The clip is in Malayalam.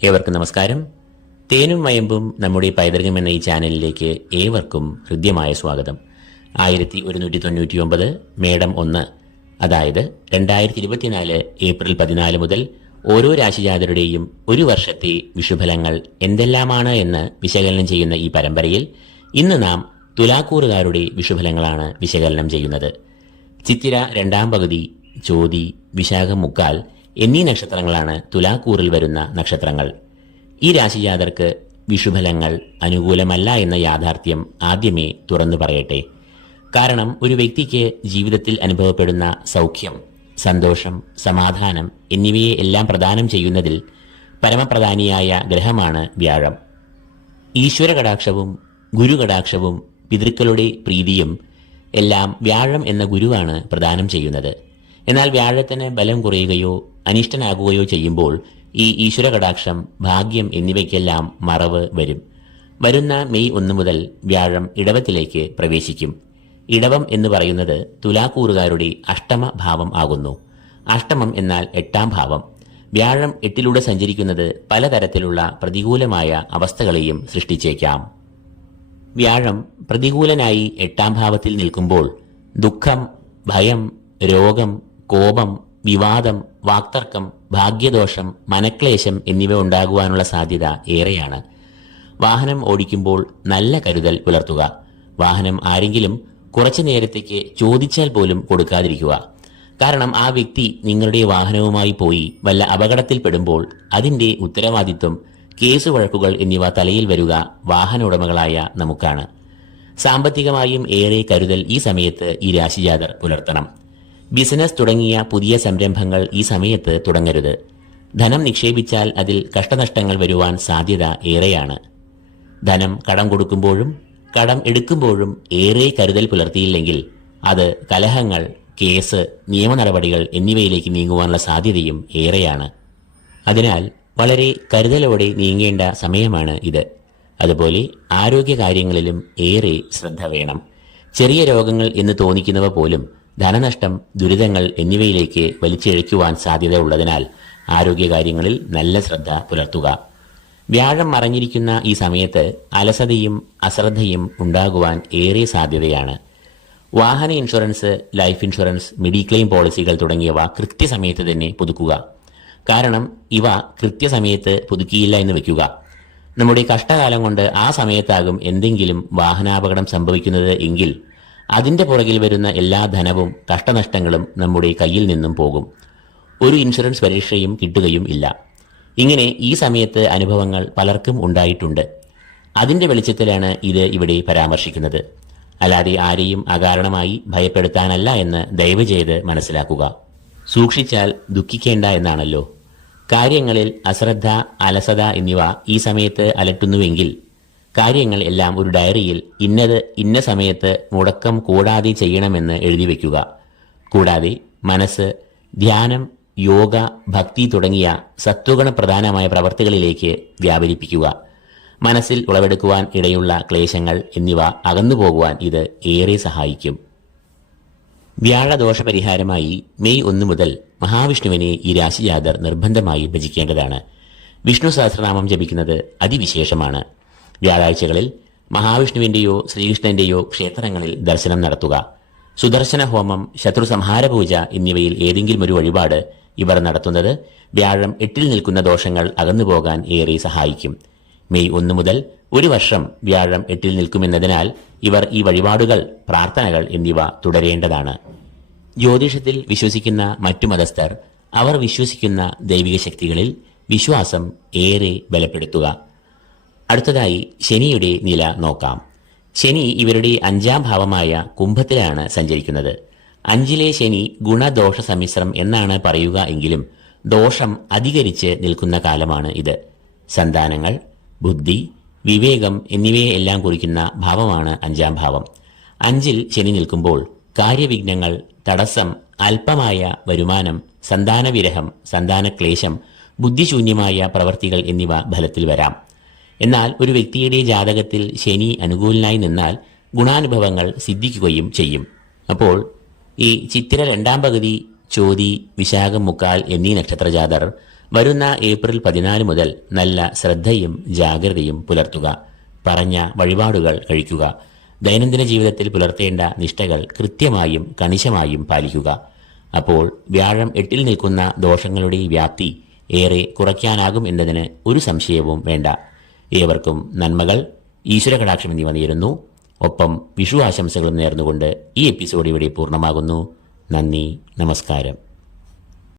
ഏവർക്കും നമസ്കാരം. തേനും വയമ്പും നമ്മുടെ പൈതൃകം എന്ന ഈ ചാനലിലേക്ക് ഏവർക്കും ഹൃദ്യമായ സ്വാഗതം. 1199 മേടം 1, അതായത് 2024 ഏപ്രിൽ 14 മുതൽ ഓരോ രാശിജാതരുടെയും ഒരു വർഷത്തെ വിഷുഫലങ്ങൾ എന്തെല്ലാമാണ് എന്ന് വിശകലനം ചെയ്യുന്ന ഈ പരമ്പരയിൽ ഇന്ന് നാം തുലാക്കൂറുകാരുടെ വിഷുഫലങ്ങളാണ് വിശകലനം ചെയ്യുന്നത്. ചിത്തിര 2ാം പകുതി, ചോതി, വിശാഖം 3/4 എന്നീ നക്ഷത്രങ്ങളാണ് തുലാക്കൂറിൽ വരുന്ന നക്ഷത്രങ്ങൾ. ഈ രാശിജാതർക്ക് വിഷുഫലങ്ങൾ അനുകൂലമല്ല എന്ന യാഥാർത്ഥ്യം ആദ്യമേ തുറന്നു പറയട്ടെ. കാരണം ഒരു വ്യക്തിക്ക് ജീവിതത്തിൽ അനുഭവപ്പെടുന്ന സൗഖ്യം, സന്തോഷം, സമാധാനം എന്നിവയെ എല്ലാം പ്രദാനം ചെയ്യുന്നതിൽ പരമപ്രധാനിയായ ഗ്രഹമാണ് വ്യാഴം. ഈശ്വര കടാക്ഷവും ഗുരുകടാക്ഷവും പിതൃക്കളുടെ പ്രീതിയും എല്ലാം വ്യാഴം എന്ന ഗുരുവാണ് പ്രദാനം ചെയ്യുന്നത്. എന്നാൽ വ്യാഴത്തിന് ബലം കുറയുകയോ അനിഷ്ടനാകുകയോ ചെയ്യുമ്പോൾ ഈ ഈശ്വര കടാക്ഷം, ഭാഗ്യം എന്നിവയ്ക്കെല്ലാം മറവ് വരും. വരുന്ന മെയ് 1 മുതൽ വ്യാഴം ഇടവത്തിലേക്ക് പ്രവേശിക്കും. ഇടവം എന്ന് പറയുന്നത് തുലാക്കൂറുകാരുടെ അഷ്ടമ ഭാവം ആകുന്നു. അഷ്ടമം എന്നാൽ 8ാം ഭാവം. വ്യാഴം 8ലൂടെ സഞ്ചരിക്കുന്നത് പലതരത്തിലുള്ള പ്രതികൂലമായ അവസ്ഥകളെയും സൃഷ്ടിച്ചേക്കാം. വ്യാഴം പ്രതികൂലനായി 8ാം ഭാവത്തിൽ നിൽക്കുമ്പോൾ ദുഃഖം, ഭയം, രോഗം, കോപം, വിവാദം, വാക്തർക്കം, ഭാഗ്യദോഷം, മനക്ലേശം എന്നിവ ഉണ്ടാകുവാനുള്ള സാധ്യത ഏറെയാണ്. വാഹനം ഓടിക്കുമ്പോൾ നല്ല കരുതൽ പുലർത്തുക. വാഹനം ആരെങ്കിലും കുറച്ചു നേരത്തേക്ക് ചോദിച്ചാൽ പോലും കൊടുക്കാതിരിക്കുക. കാരണം ആ വ്യക്തി നിങ്ങളുടെ വാഹനവുമായി പോയി വല്ല അപകടത്തിൽപ്പെടുമ്പോൾ അതിന്റെ ഉത്തരവാദിത്വം, കേസ് വഴക്കുകൾ എന്നിവ തലയിൽ വരിക വാഹന ഉടമകളായ നമുക്കാണ്. സാമ്പത്തികമായും ഏറെ കരുതൽ ഈ സമയത്ത് ഈ രാശിജാതർ പുലർത്തണം. ബിസിനസ് തുടങ്ങിയ പുതിയ സംരംഭങ്ങൾ ഈ സമയത്ത് തുടങ്ങരുത്. ധനം നിക്ഷേപിച്ചാൽ അതിൽ കഷ്ടനഷ്ടങ്ങൾ വരുവാൻ സാധ്യത ഏറെയാണ്. ധനം കടം കൊടുക്കുമ്പോഴും കടം എടുക്കുമ്പോഴും ഏറെ കരുതൽ പുലർത്തിയില്ലെങ്കിൽ അത് കലഹങ്ങൾ, കേസ്, നിയമ നടപടികൾ എന്നിവയിലേക്ക് നീങ്ങുവാനുള്ള സാധ്യതയും ഏറെയാണ്. അതിനാൽ വളരെ കരുതലോടെ നീങ്ങേണ്ട സമയമാണ് ഇത്. അതുപോലെ ആരോഗ്യകാര്യങ്ങളിലും ഏറെ ശ്രദ്ധ വേണം. ചെറിയ രോഗങ്ങൾ എന്ന് തോന്നിക്കുന്നവ പോലും ധനനഷ്ടം, ദുരിതങ്ങൾ എന്നിവയിലേക്ക് വലിച്ചിഴയ്ക്കുവാൻ സാധ്യത ഉള്ളതിനാൽ ആരോഗ്യകാര്യങ്ങളിൽ നല്ല ശ്രദ്ധ പുലർത്തുക. വ്യാഴം മറഞ്ഞിരിക്കുന്ന ഈ സമയത്ത് അലസതയും അശ്രദ്ധയും ഉണ്ടാകുവാൻ ഏറെ സാധ്യതയാണ്. വാഹന ഇൻഷുറൻസ്, ലൈഫ് ഇൻഷുറൻസ്, മെഡിക്ലെയിം പോളിസികൾ തുടങ്ങിയവ കൃത്യസമയത്ത് തന്നെ പുതുക്കുക. കാരണം ഇവ കൃത്യസമയത്ത് പുതുക്കിയില്ല എന്ന് വെക്കുക, നമ്മുടെ കഷ്ടകാലം കൊണ്ട് ആ സമയത്താകും എന്തെങ്കിലും വാഹനാപകടം സംഭവിക്കുന്നത് എങ്കിൽ അതിന്റെ പുറകിൽ വരുന്ന എല്ലാ ധനവും കഷ്ടനഷ്ടങ്ങളും നമ്മുടെ കയ്യിൽ നിന്നും പോകും. ഒരു ഇൻഷുറൻസ് പരീക്ഷയും കിട്ടുകയും ഇല്ല. ഇങ്ങനെ ഈ സമയത്ത് അനുഭവങ്ങൾ പലർക്കും ഉണ്ടായിട്ടുണ്ട്. അതിന്റെ വെളിച്ചത്തിലാണ് ഇത് ഇവിടെ പരാമർശിക്കുന്നത്. അല്ലാതെ ആരെയും അകാരണമായി ഭയപ്പെടുത്താനല്ല എന്ന് ദയവ് ചെയ്ത് മനസ്സിലാക്കുക. സൂക്ഷിച്ചാൽ ദുഃഖിക്കേണ്ട എന്നാണല്ലോ. കാര്യങ്ങളിൽ അശ്രദ്ധ, അലസത എന്നിവ ഈ സമയത്ത് അലട്ടുന്നുവെങ്കിൽ കാര്യങ്ങൾ എല്ലാം ഒരു ഡയറിയിൽ ഇന്നത് ഇന്ന സമയത്ത് മുടക്കം കൂടാതെ ചെയ്യണമെന്ന് എഴുതി വയ്ക്കുക. കൂടാതെ മനസ്സ്, ധ്യാനം, യോഗ, ഭക്തി തുടങ്ങിയ സത്വഗുണ പ്രധാനമായ പ്രവർത്തികളിലേക്ക് വ്യാപരിപ്പിക്കുക. മനസ്സിൽ ഉളവെടുക്കുവാൻ ഇടയുള്ള ക്ലേശങ്ങൾ എന്നിവ അകന്നുപോകുവാൻ ഇത് ഏറെ സഹായിക്കും. വ്യാഴദോഷപരിഹാരമായി മെയ് 1 മുതൽ മഹാവിഷ്ണുവിനെ ഈ രാശിജാതർ നിർബന്ധമായി ഭജിക്കേണ്ടതാണ്. വിഷ്ണു സഹസ്രനാമം ജപിക്കുന്നത് അതിവിശേഷമാണ്. വ്യാഴാഴ്ചകളിൽ മഹാവിഷ്ണുവിന്റെയോ ശ്രീകൃഷ്ണന്റെയോ ക്ഷേത്രങ്ങളിൽ ദർശനം നടത്തുക. സുദർശന ഹോമം, ശത്രു സംഹാര പൂജ എന്നിവയിൽ ഏതെങ്കിലും ഒരു വഴിപാട് ഇവർ നടത്തുന്നത് വ്യാഴം 8ൽ നിൽക്കുന്ന ദോഷങ്ങൾ അകന്നുപോകാൻ ഏറെ സഹായിക്കും. മെയ് 1 മുതൽ ഒരു വർഷം വ്യാഴം 8ൽ നിൽക്കുമെന്നതിനാൽ ഇവർ ഈ വഴിപാടുകൾ, പ്രാർത്ഥനകൾ എന്നിവ തുടരേണ്ടതാണ്. ജ്യോതിഷത്തിൽ വിശ്വസിക്കുന്ന മറ്റു മതസ്ഥർ അവർ വിശ്വസിക്കുന്ന ദൈവിക ശക്തികളിൽ വിശ്വാസം ഏറെ ബലപ്പെടുത്തുക. അടുത്തതായി ശനിയുടെ നില നോക്കാം. ശനി ഇവരുടെ 5ാം ഭാവമായ കുംഭത്തിലാണ് സഞ്ചരിക്കുന്നത്. 5ലെ ശനി ഗുണദോഷ സമ്മിശ്രം എന്നാണ് പറയുക എങ്കിലും ദോഷം അധികരിച്ച് നിൽക്കുന്ന കാലമാണ് ഇത്. സന്താനങ്ങൾ, ബുദ്ധി, വിവേകം എന്നിവയെ എല്ലാം കുറിക്കുന്ന ഭാവമാണ് 5ാം ഭാവം. 5ൽ ശനി നിൽക്കുമ്പോൾ കാര്യവിഘ്നങ്ങൾ, തടസ്സം, അല്പമായ വരുമാനം, സന്താനവിരഹം, സന്താനക്ലേശം, ബുദ്ധിശൂന്യമായ പ്രവർത്തികൾ എന്നിവ ഫലത്തിൽ വരാം. എന്നാൽ ഒരു വ്യക്തിയുടെ ജാതകത്തിൽ ശനി അനുകൂലനായി നിന്നാൽ ഗുണാനുഭവങ്ങൾ സിദ്ധിക്കുകയും ചെയ്യും. അപ്പോൾ ഈ ചിത്തിര 2ാം പകുതി, ചോതി, വിശാഖം 3/4 എന്നീ നക്ഷത്രജാതർ വരുന്ന ഏപ്രിൽ 14 മുതൽ നല്ല ശ്രദ്ധയും ജാഗ്രതയും പുലർത്തുക. പറഞ്ഞ വഴിപാടുകൾ കഴിക്കുക. ദൈനംദിന ജീവിതത്തിൽ പുലർത്തേണ്ട നിഷ്ഠകൾ കൃത്യമായും കണിശമായും പാലിക്കുക. അപ്പോൾ വ്യാഴം 8-ൽ നിൽക്കുന്ന ദോഷങ്ങളുടെ വ്യാപ്തി ഏറെ കുറയ്ക്കാനാകും എന്നതിന് ഒരു സംശയവും വേണ്ട. ഏവർക്കും നന്മകൾ, ഈശ്വരകടാക്ഷം എന്നിവ നേരുന്നു. ഒപ്പം വിഷു ആശംസകളും നേർന്നുകൊണ്ട് ഈ എപ്പിസോഡ് ഇവിടെ പൂർണ്ണമാകുന്നു. നന്ദി, നമസ്കാരം.